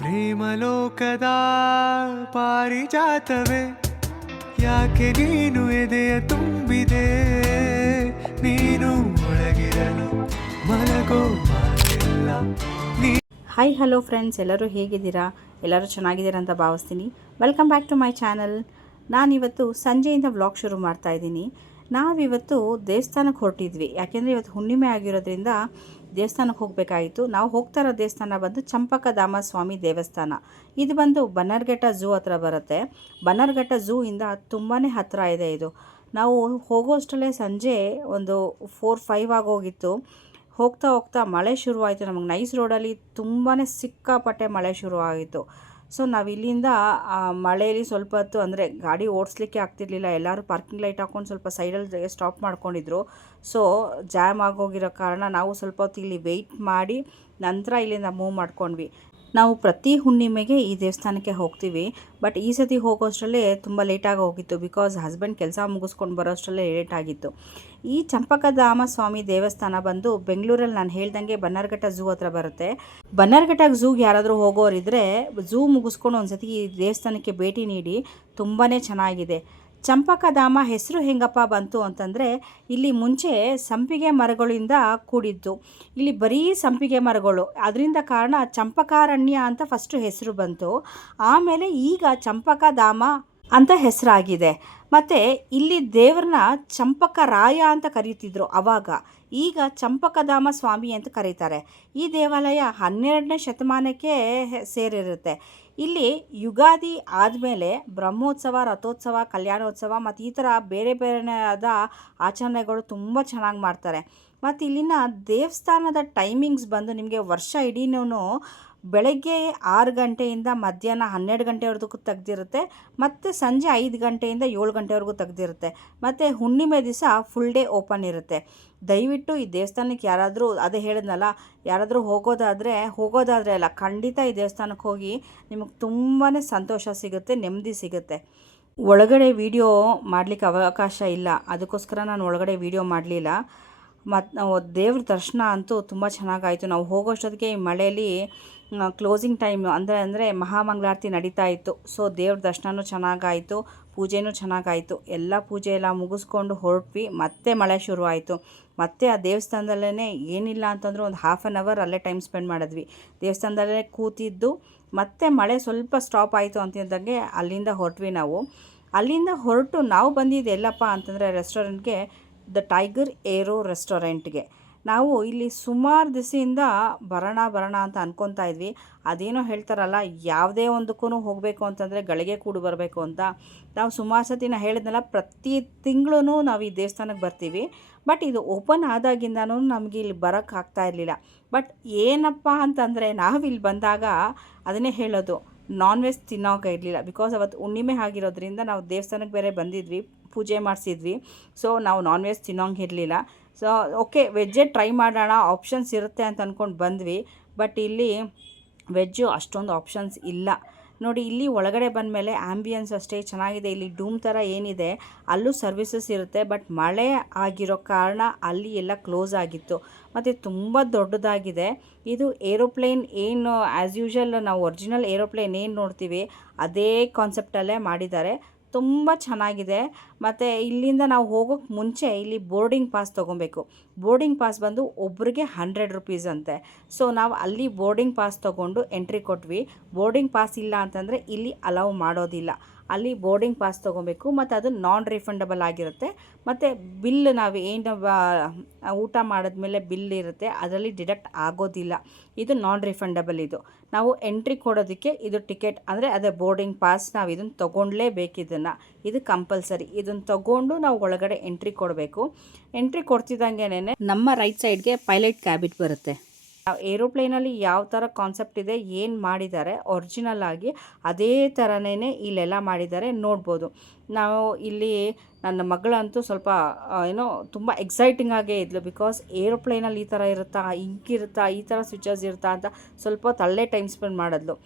ಪ್ರೇಮಲೋಕದ ಪಾರಿಜಾತವೇ, ಯಾಕೆ ನೀನು ಎದೆಯ ತುಂಬಿದೆ? ನೀನು ಒಳಗಿರಲು ಮಲಗೋ ಹಾಯ್ ಹಲೋ ಫ್ರೆಂಡ್ಸ್ ಎಲ್ಲರೂ ಹೇಗಿದ್ದೀರಾ? ಎಲ್ಲರೂ ಚೆನ್ನಾಗಿದ್ದೀರಾ ಅಂತ ಭಾವಿಸ್ತೀನಿ. Welcome back to my channel ನಾನಿವತ್ತು ಸಂಜೆಯಿಂದ ವ್ಲಾಗ್ ಶುರು ಮಾಡ್ತಾ ಇದ್ದೀನಿ. ನಾವಿವತ್ತು ದೇವಸ್ಥಾನಕ್ಕೆ ಹೊರಟಿದ್ವಿ. ಯಾಕೆಂದರೆ ಇವತ್ತು ಹುಣ್ಣಿಮೆ ಆಗಿರೋದ್ರಿಂದ ದೇವಸ್ಥಾನಕ್ಕೆ ಹೋಗಬೇಕಾಗಿತ್ತು. ನಾವು ಹೋಗ್ತಾ ಇರೋ ದೇವಸ್ಥಾನ ಬಂದು ಚಂಪಕಧಾಮ ಸ್ವಾಮಿ ದೇವಸ್ಥಾನ. ಇದು ಬಂದು ಬನ್ನರ್ಘಟ್ಟ ಝೂ ಹತ್ರ ಬರುತ್ತೆ. ಬನ್ನರ್ಘಟ್ಟ ಝೂ ಇಂದ ತುಂಬಾ ಹತ್ತಿರ ಇದೆ ಇದು. ನಾವು ಹೋಗೋಷ್ಟರಲ್ಲೇ ಸಂಜೆ ಒಂದು ಫೋರ್, ಫೈವ್ ಆಗೋಗಿತ್ತು ಹೋಗ್ತಾ ಹೋಗ್ತಾ ಮಳೆ ಶುರುವಾಯಿತು. ನಮಗೆ ನೈಸ್ ರೋಡಲ್ಲಿ ತುಂಬಾ ಸಿಕ್ಕಾಪಟ್ಟೆ ಮಳೆ ಶುರುವಾಗಿತ್ತು. ಸೊ ನಾವು ಇಲ್ಲಿಂದ ಮಳೆಯಲ್ಲಿ ಸ್ವಲ್ಪ ಹೊತ್ತು ಅಂದರೆ ಗಾಡಿ ಓಡಿಸ್ಲಿಕ್ಕೆ ಆಗ್ತಿರ್ಲಿಲ್ಲ. ಎಲ್ಲರೂ ಪಾರ್ಕಿಂಗ್ ಲೈಟ್ ಹಾಕ್ಕೊಂಡು ಸ್ವಲ್ಪ ಸೈಡಲ್ಲಿ ಸ್ಟಾಪ್ ಮಾಡ್ಕೊಂಡಿದ್ರು. ಸೊ ಜಾಮ್ ಆಗೋಗಿರೋ ಕಾರಣ ನಾವು ಸ್ವಲ್ಪ ಹೊತ್ತು ಇಲ್ಲಿ ವೆಯ್ಟ್ ಮಾಡಿ ನಂತರ ಇಲ್ಲಿಂದ ಮೂವ್ ಮಾಡ್ಕೊಂಡ್ವಿ. ನಾವು ಪ್ರತಿ ಹುಣ್ಣಿಮೆಗೆ ಈ ದೇವಸ್ಥಾನಕ್ಕೆ ಹೋಗ್ತೀವಿ. ಬಟ್ ಈ ಸತಿ ಹೋಗೋಷ್ಟರಲ್ಲೇ ತುಂಬ ಲೇಟಾಗಿ ಹೋಗಿತ್ತು. ಬಿಕಾಸ್ ಹಸ್ಬೆಂಡ್ ಕೆಲಸ ಮುಗಿಸ್ಕೊಂಡು ಬರೋಷ್ಟರಲ್ಲೇ ಲೇಟ್ ಆಗಿತ್ತು. ಈ ಚಂಪಕಧಾಮ ಸ್ವಾಮಿ ದೇವಸ್ಥಾನ ಬಂದು ಬೆಂಗಳೂರಲ್ಲಿ ನಾನು ಹೇಳ್ದಂಗೆ ಬನ್ನರ್ಘಟ್ಟ ಝೂ ಹತ್ರ ಬರುತ್ತೆ. ಬನ್ನರ್ಘಟ್ಟ ಝೂಗೆ ಯಾರಾದರೂ ಹೋಗೋರಿದ್ರೆ ಝೂ ಮುಗಿಸ್ಕೊಂಡು ಒಂದು ಸತಿ ಈ ದೇವಸ್ಥಾನಕ್ಕೆ ಭೇಟಿ ನೀಡಿ ತುಂಬಾ ಚೆನ್ನಾಗಿದೆ. ಚಂಪಕಧಾಮ ಹೆಸರು ಹೆಂಗಪ್ಪ ಬಂತು ಅಂತಂದರೆ ಇಲ್ಲಿ ಮುಂಚೆ ಸಂಪಿಗೆ ಮರಗಳಿಂದ ಕೂಡಿದ್ದು. ಇಲ್ಲಿ ಬರೀ ಸಂಪಿಗೆ ಮರಗಳು. ಅದರಿಂದ ಕಾರಣ ಚಂಪಕಾರಣ್ಯ ಅಂತ ಫಸ್ಟು ಹೆಸರು ಬಂತು. ಆಮೇಲೆ ಈಗ ಚಂಪಕಧಾಮ ಅಂತ ಹೆಸರಾಗಿದೆ. ಮತ್ತು ಇಲ್ಲಿ ದೇವ್ರನ್ನ ಚಂಪಕರಾಯ ಅಂತ ಕರೀತಿದ್ರು ಅವಾಗ. ಈಗ ಚಂಪಕಧಾಮ ಸ್ವಾಮಿ ಅಂತ ಕರೀತಾರೆ. ಈ ದೇವಾಲಯ ಹನ್ನೆರಡನೇ ಶತಮಾನಕ್ಕೆ ಸೇರಿರುತ್ತೆ. ಇಲ್ಲಿ ಯುಗಾದಿ ಆದಮೇಲೆ ಬ್ರಹ್ಮೋತ್ಸವ, ರಥೋತ್ಸವ, ಕಲ್ಯಾಣೋತ್ಸವ ಮತ್ತು ಈ ಥರ ಬೇರೆ ಬೇರೆ ಆದ ಆಚರಣೆಗಳು ತುಂಬ ಚೆನ್ನಾಗಿ ಮಾಡ್ತಾರೆ. ಮತ್ತು ಇಲ್ಲಿನ ದೇವಸ್ಥಾನದ ಟೈಮಿಂಗ್ಸ್ ಬಂದು ನಿಮಗೆ ವರ್ಷ ಇಡೀನೂ ಬೆಳಗ್ಗೆ ಆರು ಗಂಟೆಯಿಂದ ಮಧ್ಯಾಹ್ನ ಹನ್ನೆರಡು ಗಂಟೆವರೆಗೂ ತೆಗ್ದಿರುತ್ತೆ, ಮತ್ತು ಸಂಜೆ ಐದು ಗಂಟೆಯಿಂದ ಏಳು ಗಂಟೆವರೆಗೂ ತೆಗ್ದಿರುತ್ತೆ, ಮತ್ತು ಹುಣ್ಣಿಮೆ ದಿವಸ ಫುಲ್ ಡೇ ಓಪನ್ ಇರುತ್ತೆ. ದಯವಿಟ್ಟು ಈ ದೇವಸ್ಥಾನಕ್ಕೆ ಯಾರಾದರೂ ಅದೇ ಹೇಳಿದ್ನಲ್ಲ, ಯಾರಾದರೂ ಹೋಗೋದಾದರೆ ಹೋಗೋದಾದರೆ ಅಲ್ಲ, ಖಂಡಿತ ಈ ದೇವಸ್ಥಾನಕ್ಕೆ ಹೋಗಿ ನಿಮಗೆ ತುಂಬಾ ಸಂತೋಷ ಸಿಗುತ್ತೆ, ನೆಮ್ಮದಿ ಸಿಗುತ್ತೆ. ಒಳಗಡೆ ವಿಡಿಯೋ ಮಾಡಲಿಕ್ಕೆ ಅವಕಾಶ ಇಲ್ಲ, ಅದಕ್ಕೋಸ್ಕರ ನಾನು ಒಳಗಡೆ ವಿಡಿಯೋ ಮಾಡಲಿಲ್ಲ. ಮತ್ತು ದೇವ್ರ ದರ್ಶನ ಅಂತೂ ತುಂಬ ಚೆನ್ನಾಗಾಯಿತು. ನಾವು ಹೋಗೋಷ್ಟೊತ್ತಿಗೆ ಈ ಮಳೆಯಲ್ಲಿ ಕ್ಲೋಸಿಂಗ್ ಟೈಮ್ ಅಂದರೆ ಅಂದರೆ ಮಹಾಮಂಗಳಾರತಿ ನಡೀತಾ ಇತ್ತು. ಸೊ ದೇವ್ರ ದರ್ಶನವೂ ಚೆನ್ನಾಗಾಯಿತು, ಪೂಜೆನೂ ಚೆನ್ನಾಗಾಯಿತು. ಎಲ್ಲ ಪೂಜೆ ಎಲ್ಲ ಮುಗಿಸ್ಕೊಂಡು ಹೊರಟ್ವಿ, ಮತ್ತೆ ಮಳೆ ಶುರುವಾಯಿತು. ಮತ್ತೆ ಆ ದೇವಸ್ಥಾನದಲ್ಲೇ ಏನಿಲ್ಲ ಅಂತಂದ್ರೆ ಒಂದು ಹಾಫ್ ಆನ್ ಅವರ್ ಅಲ್ಲೇ ಟೈಮ್ ಸ್ಪೆಂಡ್ ಮಾಡಿದ್ವಿ. ದೇವಸ್ಥಾನದಲ್ಲೇ ಕೂತಿದ್ದು, ಮತ್ತೆ ಮಳೆ ಸ್ವಲ್ಪ ಸ್ಟಾಪ್ ಆಯಿತು ಅಂತಿದ್ದಂಗೆ ಅಲ್ಲಿಂದ ಹೊರಟ್ವಿ ನಾವು. ಅಲ್ಲಿಂದ ಹೊರಟು ನಾವು ಬಂದಿದ್ದು ಎಲ್ಲಪ್ಪ ಅಂತಂದರೆ ರೆಸ್ಟೋರೆಂಟ್ಗೆ ದ ಟೈಗರ್ ಏರೋ ರೆಸ್ಟೋರೆಂಟ್ಗೆ ನಾವು ಇಲ್ಲಿ ಸುಮಾರು ದಿಸೆಯಿಂದ ಬರೋಣ ಬರೋಣ ಅಂತ ಅನ್ಕೊತಾ ಇದ್ವಿ. ಅದೇನೋ ಹೇಳ್ತಾರಲ್ಲ, ಯಾವುದೇ ಒಂದಕ್ಕೂ ಹೋಗಬೇಕು ಅಂತಂದರೆ ಗಳಿಗೆ ಕೂಡು ಬರಬೇಕು ಅಂತ. ನಾವು ಸುಮಾರು ಸತಿ ನಾ ಹೇಳಿದ್ನಲ್ಲ, ಪ್ರತಿ ತಿಂಗಳೂ ನಾವು ಈ ದೇವಸ್ಥಾನಕ್ಕೆ ಬರ್ತೀವಿ. ಬಟ್ ಇದು ಓಪನ್ ಆದಾಗಿಂದನೂ ನಮಗೆ ಇಲ್ಲಿ ಬರೋಕ್ಕಾಗ್ತಾ ಇರಲಿಲ್ಲ. ಬಟ್ ಏನಪ್ಪ ಅಂತಂದರೆ ನಾವು ಇಲ್ಲಿ ಬಂದಾಗ ಅದನ್ನೇ ಹೇಳೋದು. ನಾನ್ ವೆಜ್ ತಿನ್ನೋಕೆ ಇರಲಿಲ್ಲ. ಬಿಕಾಸ್ ಅವತ್ತು ಹುಣ್ಣಿಮೆ ಆಗಿರೋದ್ರಿಂದ ನಾವು ದೇವಸ್ಥಾನಕ್ಕೆ ಬೇರೆ ಬಂದಿದ್ವಿ, ಪೂಜೆ ಮಾಡಿಸಿದ್ವಿ. ಸೊ ನಾವು ನಾನ್ ವೆಜ್ ತಿನ್ನೋಂಗೆ ಇರಲಿಲ್ಲ. ಸೊ ಓಕೆ ವೆಜ್ಜೇ ಟ್ರೈ ಮಾಡೋಣ ಆಪ್ಷನ್ಸ್ ಇರುತ್ತೆ ಅಂತ ಅಂದ್ಕೊಂಡು ಬಂದ್ವಿ. ಬಟ್ ಇಲ್ಲಿ ವೆಜ್ಜು ಅಷ್ಟೊಂದು ಆಪ್ಷನ್ಸ್ ಇಲ್ಲ. ನೋಡಿ, ಇಲ್ಲಿ ಒಳಗಡೆ ಬಂದಮೇಲೆ ಆ್ಯಂಬಿಯನ್ಸ್ ಅಷ್ಟೇ, ಚೆನ್ನಾಗಿದೆ. ಇಲ್ಲಿ ಡೂಮ್ ಥರ ಏನಿದೆ, ಅಲ್ಲೂ ಸರ್ವಿಸಸ್ ಇರುತ್ತೆ ಬಟ್ ಮಳೆ ಆಗಿರೋ ಕಾರಣ ಅಲ್ಲಿ ಎಲ್ಲ ಕ್ಲೋಸ್ ಆಗಿತ್ತು. ಮತ್ತು ತುಂಬ ದೊಡ್ಡದಾಗಿದೆ. ಇದು ಏರೋಪ್ಲೇನ್ ಏನು ಆ್ಯಸ್ ಯೂಶಲ್ ನಾವು ಒರಿಜಿನಲ್ ಏರೋಪ್ಲೇನ್ ಏನು ನೋಡ್ತೀವಿ, ಅದೇ ಕಾನ್ಸೆಪ್ಟಲ್ಲೇ ಮಾಡಿದ್ದಾರೆ. ತುಂಬ ಚೆನ್ನಾಗಿದೆ. ಮತ್ತು ಇಲ್ಲಿಂದ ನಾವು ಹೋಗೋಕ್ಕೆ ಮುಂಚೆ ಇಲ್ಲಿ ಬೋರ್ಡಿಂಗ್ ಪಾಸ್ ತೊಗೊಬೇಕು. ಬೋರ್ಡಿಂಗ್ ಪಾಸ್ ಬಂದು ಒಬ್ರಿಗೆ ಹಂಡ್ರೆಡ್ ರುಪೀಸ್ ಅಂತೆ. ಸೊ, ನಾವು ಅಲ್ಲಿ ಬೋರ್ಡಿಂಗ್ ಪಾಸ್ ತೊಗೊಂಡು ಎಂಟ್ರಿ ಕೊಟ್ವಿ. ಬೋರ್ಡಿಂಗ್ ಪಾಸ್ ಇಲ್ಲ ಅಂತಂದರೆ ಇಲ್ಲಿ ಅಲೌ ಮಾಡೋದಿಲ್ಲ. ಅಲ್ಲಿ ಬೋರ್ಡಿಂಗ್ ಪಾಸ್ ತೊಗೊಬೇಕು, ಮತ್ತು ಅದು ನಾನ್ ರಿಫಂಡಬಲ್ ಆಗಿರುತ್ತೆ. ಮತ್ತು ಬಿಲ್ ನಾವು ಏನು ಊಟ ಮಾಡಿದ್ಮೇಲೆ ಬಿಲ್ ಇರುತ್ತೆ, ಅದರಲ್ಲಿ ಡಿಡಕ್ಟ್ ಆಗೋದಿಲ್ಲ. ಇದು ನಾನ್ ರಿಫಂಡಬಲ್ ಇದು. ನಾವು ಎಂಟ್ರಿ ಕೊಡೋದಕ್ಕೆ ಇದು ಟಿಕೆಟ್ ಅಂದರೆ ಅದೇ ಬೋರ್ಡಿಂಗ್ ಪಾಸ್ ನಾವು ಇದನ್ನು ತೊಗೊಂಡ್ಲೇಬೇಕು ಇದನ್ನು. ಇದು ಕಂಪಲ್ಸರಿ ಇದನ್ನು ತೊಗೊಂಡು ನಾವು ಒಳಗಡೆ ಎಂಟ್ರಿ ಕೊಡಬೇಕು. ಎಂಟ್ರಿ ಕೊಡ್ತಿದ್ದಂಗೆ ನಮ್ಮ ರೈಟ್ ಸೈಡ್ಗೆ ಪೈಲಟ್ ಕ್ಯಾಬಿಟ್ ಬರುತ್ತೆ. ಏರೋಪ್ಲೇನಲ್ಲಿ ಯಾವ ಥರ ಕಾನ್ಸೆಪ್ಟ್ ಇದೆ, ಏನು ಮಾಡಿದ್ದಾರೆ ಒರಿಜಿನಲ್ ಆಗಿ ಅದೇ ಥರನೇ ಇಲ್ಲೆಲ್ಲ ಮಾಡಿದ್ದಾರೆ, ನೋಡ್ಬೋದು. ನಾವು ಇಲ್ಲಿ ನನ್ನ ಮಗಳಂತೂ ಸ್ವಲ್ಪ ಏನೋ ತುಂಬ ಎಕ್ಸೈಟಿಂಗ್ ಆಗೇ ಇದ್ಲು ಬಿಕಾಸ್ ಏರೋಪ್ಲೇನಲ್ಲಿ ಈ ಥರ ಇರುತ್ತಾ ಹಿಂಗಿರುತ್ತಾ ಈ ಥರ ಸ್ವಿಚಸ್ ಇರುತ್ತಾ ಅಂತ ಸ್ವಲ್ಪ ಹೊತ್ತು ಟೈಮ್ ಸ್ಪೆಂಡ್ ಮಾಡಿದ್ಲು.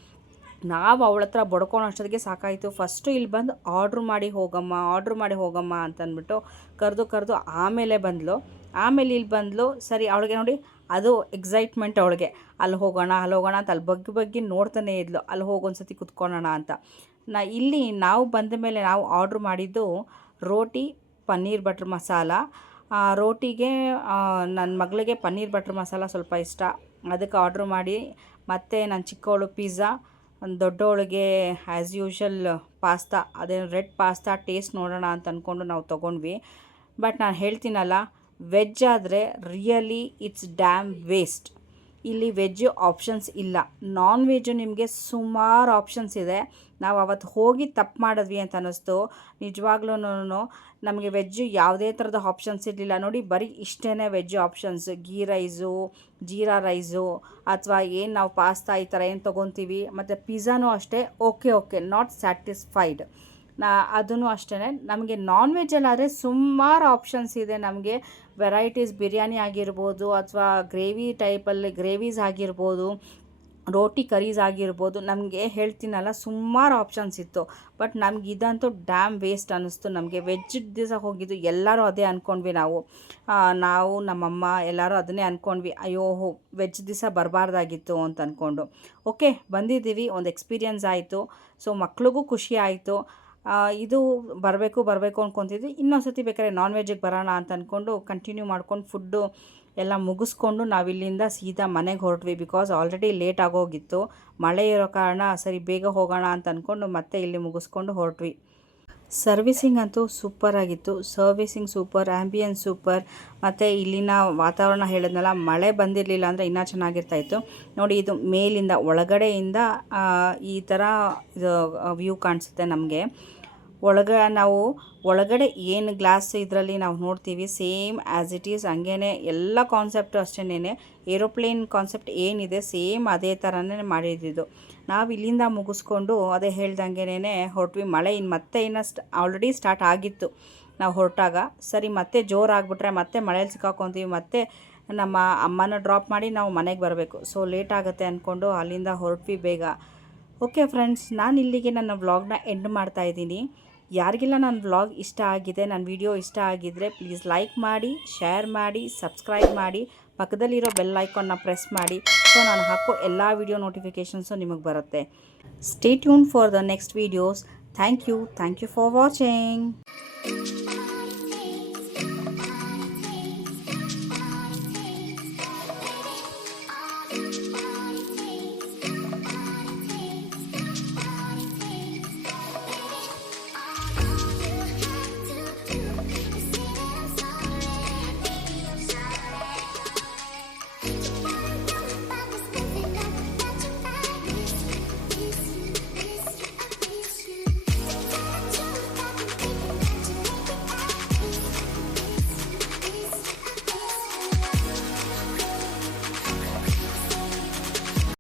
ನಾವು ಅವಳ ಹತ್ರ ಬಡ್ಕೊಂಡು ಅಷ್ಟೊತ್ತಿಗೆ ಸಾಕಾಯಿತು. ಫಸ್ಟು ಇಲ್ಲಿ ಬಂದು ಆರ್ಡ್ರ್ ಮಾಡಿ ಹೋಗಮ್ಮ ಆರ್ಡ್ರ್ ಮಾಡಿ ಹೋಗಮ್ಮ ಅಂತಂದ್ಬಿಟ್ಟು ಕರೆದು ಕರೆದು ಆಮೇಲೆ ಬಂದಳು ಆಮೇಲೆ ಇಲ್ಲಿ ಬಂದಳು ಸರಿ, ಅವಳಿಗೆ ನೋಡಿ ಅದು ಎಕ್ಸೈಟ್ಮೆಂಟ್ ಅವಳಿಗೆ. ಅಲ್ಲಿ ಹೋಗೋಣ ಅಲ್ಲಿ ಹೋಗೋಣ ಅಂತ ಅಲ್ಲಿ ಬಗ್ಗೆ ಬಗ್ಗೆ ನೋಡ್ತಾನೇ ಇದ್ಲು. ಅಲ್ಲಿ ಹೋಗಿ ಒಂದ್ಸತಿ ಕುತ್ಕೊಳ್ಳೋಣ ಅಂತ. ನಾ ಇಲ್ಲಿ ನಾವು ಬಂದ ಮೇಲೆ ನಾವು ಆರ್ಡ್ರ್ ಮಾಡಿದ್ದು ರೋಟಿ, ಪನ್ನೀರ್ ಬಟ್ರ್ ಮಸಾಲ. ರೋಟಿಗೆ ನನ್ನ ಮಗಳಿಗೆ ಪನ್ನೀರ್ ಬಟ್ರ್ ಮಸಾಲ ಸ್ವಲ್ಪ ಇಷ್ಟ. ಅದಕ್ಕೆ ಆರ್ಡ್ರ್ ಮಾಡಿ. ಮತ್ತು ನನ್ನ ಚಿಕ್ಕವಳು ಪಿಜ್ಜಾ ದೊಡ್ಡವಳಿಗೆ ಆ್ಯಸ್ ಯೂಶಲ್ ಪಾಸ್ತಾ ಅದೇ ರೆಡ್ ಪಾಸ್ತಾ ಟೇಸ್ಟ್ ನೋಡೋಣ ಅಂತ ಅಂದ್ಕೊಂಡು ನಾವು ತೊಗೊಂಡ್ವಿ. ಬಟ್ ನಾನು ಹೇಳ್ತೀನಲ್ಲ ವೆಜ್ ಆದರೆ ರಿಯಲಿ ಇಟ್ಸ್ ಡ್ಯಾಮ್ ವೇಸ್ಟ್ ಇಲ್ಲಿ ವೆಜ್ ಆಪ್ಷನ್ಸ್ ಇಲ್ಲ. ನಾನ್ ವೆಜ್ಜು ನಿಮಗೆ ಸುಮಾರು ಆಪ್ಷನ್ಸ್ ಇದೆ. ನಾವು ಅವತ್ತು ಹೋಗಿ ತಪ್ಪು ಮಾಡಿದ್ವಿ ಅಂತ ಅನ್ನಿಸ್ತು. ನಿಜವಾಗ್ಲೂ ನಮಗೆ ವೆಜ್ಜು ಯಾವುದೇ ಥರದ ಆಪ್ಷನ್ಸ್ ಇರಲಿಲ್ಲ. ನೋಡಿ, ಬರೀ ಇಷ್ಟೇ veg options ghee rice jeera rice ಅಥವಾ ಏನು ನಾವು ಪಾಸ್ತಾ ಈ ಥರ ಏನು ತೊಗೊತೀವಿ. ಮತ್ತು ಪಿಝಾನೂ ಅಷ್ಟೇ ಓಕೆ ಓಕೆ ನಾಟ್ ಸ್ಯಾಟಿಸ್ಫೈಡ್ ನಾ ಅದೂ ಅಷ್ಟೇ ನಮಗೆ ನಾನ್ ವೆಜ್ಜಲ್ಲಾದರೆ ಸುಮಾರು ಆಪ್ಷನ್ಸ್ ಇದೆ ನಮಗೆ. ವೆರೈಟೀಸ್ ಬಿರಿಯಾನಿ ಆಗಿರ್ಬೋದು ಅಥವಾ ಗ್ರೇವಿ ಟೈಪಲ್ಲಿ ಗ್ರೇವೀಸ್ ಆಗಿರ್ಬೋದು, ರೋಟಿ ಕರೀಸ್ ಆಗಿರ್ಬೋದು, ನಮಗೆ ಹೇಳ್ತೀನಲ್ಲ ಸುಮಾರು ಆಪ್ಷನ್ಸ್ ಇತ್ತು. ಬಟ್ ನಮ್ಗೆ ಇದಂತೂ ಡ್ಯಾಮ್ ವೇಸ್ಟ್ ಅನ್ನಿಸ್ತು. ನಮಗೆ ವೆಜ್ ದಿವಸ ಹೋಗಿದ್ದು ಎಲ್ಲರೂ ಅದೇ ಅಂದ್ಕೊಂಡ್ವಿ ನಾವು. ನಾವು, ನಮ್ಮಮ್ಮ ಎಲ್ಲರೂ ಅದನ್ನೇ ಅಂದ್ಕೊಂಡ್ವಿ ಅಯ್ಯೋ ವೆಜ್ ದಿವಸ ಬರಬಾರ್ದಾಗಿತ್ತು ಅಂತ ಅಂದ್ಕೊಂಡು ಓಕೆ ಬಂದಿದ್ದೀವಿ. ಒಂದು ಎಕ್ಸ್ಪೀರಿಯನ್ಸ್ ಆಯಿತು. ಸೊ ಮಕ್ಳಿಗೂ ಖುಷಿ ಆಯಿತು. ಇದು ಬರಬೇಕು ಬರಬೇಕು ಅಂದ್ಕೊತಿದ್ವಿ ಇನ್ನೊಂದು ಸತಿ ಬೇಕಾದ್ರೆ ನಾನ್ ವೆಜ್ಜಿಗೆ ಬರೋಣ ಅಂತ ಅಂದ್ಕೊಂಡು ಕಂಟಿನ್ಯೂ ಮಾಡ್ಕೊಂಡು ಫುಡ್ಡು ಎಲ್ಲ ಮುಗಿಸ್ಕೊಂಡು ನಾವಿಲ್ಲಿಂದ ಸೀದಾ ಮನೆಗೆ ಹೊರಟ್ವಿ ಬಿಕಾಸ್ ಆಲ್ರೆಡಿ ಲೇಟ್ ಆಗೋಗಿತ್ತು. ಮಳೆ ಇರೋ ಕಾರಣ ಸರಿ ಬೇಗ ಹೋಗೋಣ ಅಂತ ಅಂದ್ಕೊಂಡು ಮತ್ತೆ ಇಲ್ಲಿ ಮುಗಿಸ್ಕೊಂಡು ಹೊರಟ್ವಿ. ಸರ್ವಿಸಿಂಗ್ ಅಂತೂ ಸೂಪರ್ ಆಗಿತ್ತು. ಸರ್ವಿಸಿಂಗ್ ಸೂಪರ್ ಆ್ಯಂಬಿಯನ್ಸ್ ಸೂಪರ್ ಮತ್ತು ಇಲ್ಲಿನ ವಾತಾವರಣ ಹೇಳಿದ್ನಲ್ಲ, ಮಳೆ ಬಂದಿರಲಿಲ್ಲ ಅಂದರೆ ಇನ್ನೂ ಚೆನ್ನಾಗಿರ್ತಾಯಿತ್ತು ನೋಡಿ, ಇದು ಮೇಲಿಂದ ಒಳಗಡೆಯಿಂದ ಈ ಥರ ಇದು ವ್ಯೂ ಕಾಣಿಸುತ್ತೆ ನಮಗೆ. ಒಳಗ ನಾವು ಒಳಗಡೆ ಏನು ಗ್ಲಾಸ್ ಇದರಲ್ಲಿ ನಾವು ನೋಡ್ತೀವಿ ಸೇಮ್ ಆ್ಯಸ್ ಇಟ್ ಈಸ್ ಹಂಗೇ ಎಲ್ಲ ಕಾನ್ಸೆಪ್ಟು ಅಷ್ಟೇನೇ ಏರೋಪ್ಲೇನ್ ಕಾನ್ಸೆಪ್ಟ್ ಏನಿದೆ ಸೇಮ್ ಅದೇ ಥರನೇ ಮಾಡಿದ್ದು ನಾವು ಇಲ್ಲಿಂದ ಮುಗಿಸ್ಕೊಂಡು ಅದೇ ಹೇಳ್ದಂಗೆನೇ ಹೊರಟ್ವಿ. ಮಳೆ ಇನ್ನು ಮತ್ತೆ ಇನ್ನು ಸ್ಟ್ ಆಲ್ರೆಡಿ ಸ್ಟಾರ್ಟ್ ಆಗಿತ್ತು. ನಾವು ಹೊರಟಾಗ ಸರಿ ಮತ್ತೆ ಜೋರಾಗ್ಬಿಟ್ರೆ ಮತ್ತೆ ಮಳೇಲಿ ಸಿಕ್ಕಾಕೊತೀವಿ, ಮತ್ತೆ ನಮ್ಮ ಅಮ್ಮನ ಡ್ರಾಪ್ ಮಾಡಿ ನಾವು ಮನೆಗೆ ಬರಬೇಕು. ಸೊ ಲೇಟ್ ಆಗುತ್ತೆ ಅಂದ್ಕೊಂಡು ಅಲ್ಲಿಂದ ಹೊರಟ್ವಿ ಬೇಗ. ಓಕೆ ಫ್ರೆಂಡ್ಸ್ ನಾನು ಇಲ್ಲಿಗೆ ನನ್ನ ವ್ಲಾಗ್ನ ಎಂಡ್ ಮಾಡ್ತಾ ಇದ್ದೀನಿ. ಯಾರಿಗೆಲ್ಲ ನನ್ನ ವ್ಲಾಗ್ ಇಷ್ಟ ಆಗಿದೆ, ನನ್ನ ವಿಡಿಯೋ ಇಷ್ಟ ಆಗಿದ್ದರೆ ಪ್ಲೀಸ್ ಲೈಕ್ ಮಾಡಿ, ಶೇರ್ ಮಾಡಿ, ಸಬ್ಸ್ಕ್ರೈಬ್ ಮಾಡಿ, ಪಕ್ಕದಲ್ಲಿರೋ ಬೆಲ್ ಐಕಾನ್ನ ಪ್ರೆಸ್ ಮಾಡಿ. ಸೊ, ನಾನು ಹಾಕೋ ಎಲ್ಲ ವಿಡಿಯೋ ನೋಟಿಫಿಕೇಷನ್ಸು ನಿಮಗೆ ಬರುತ್ತೆ. Stay tune for the next videos thank you thank you for watching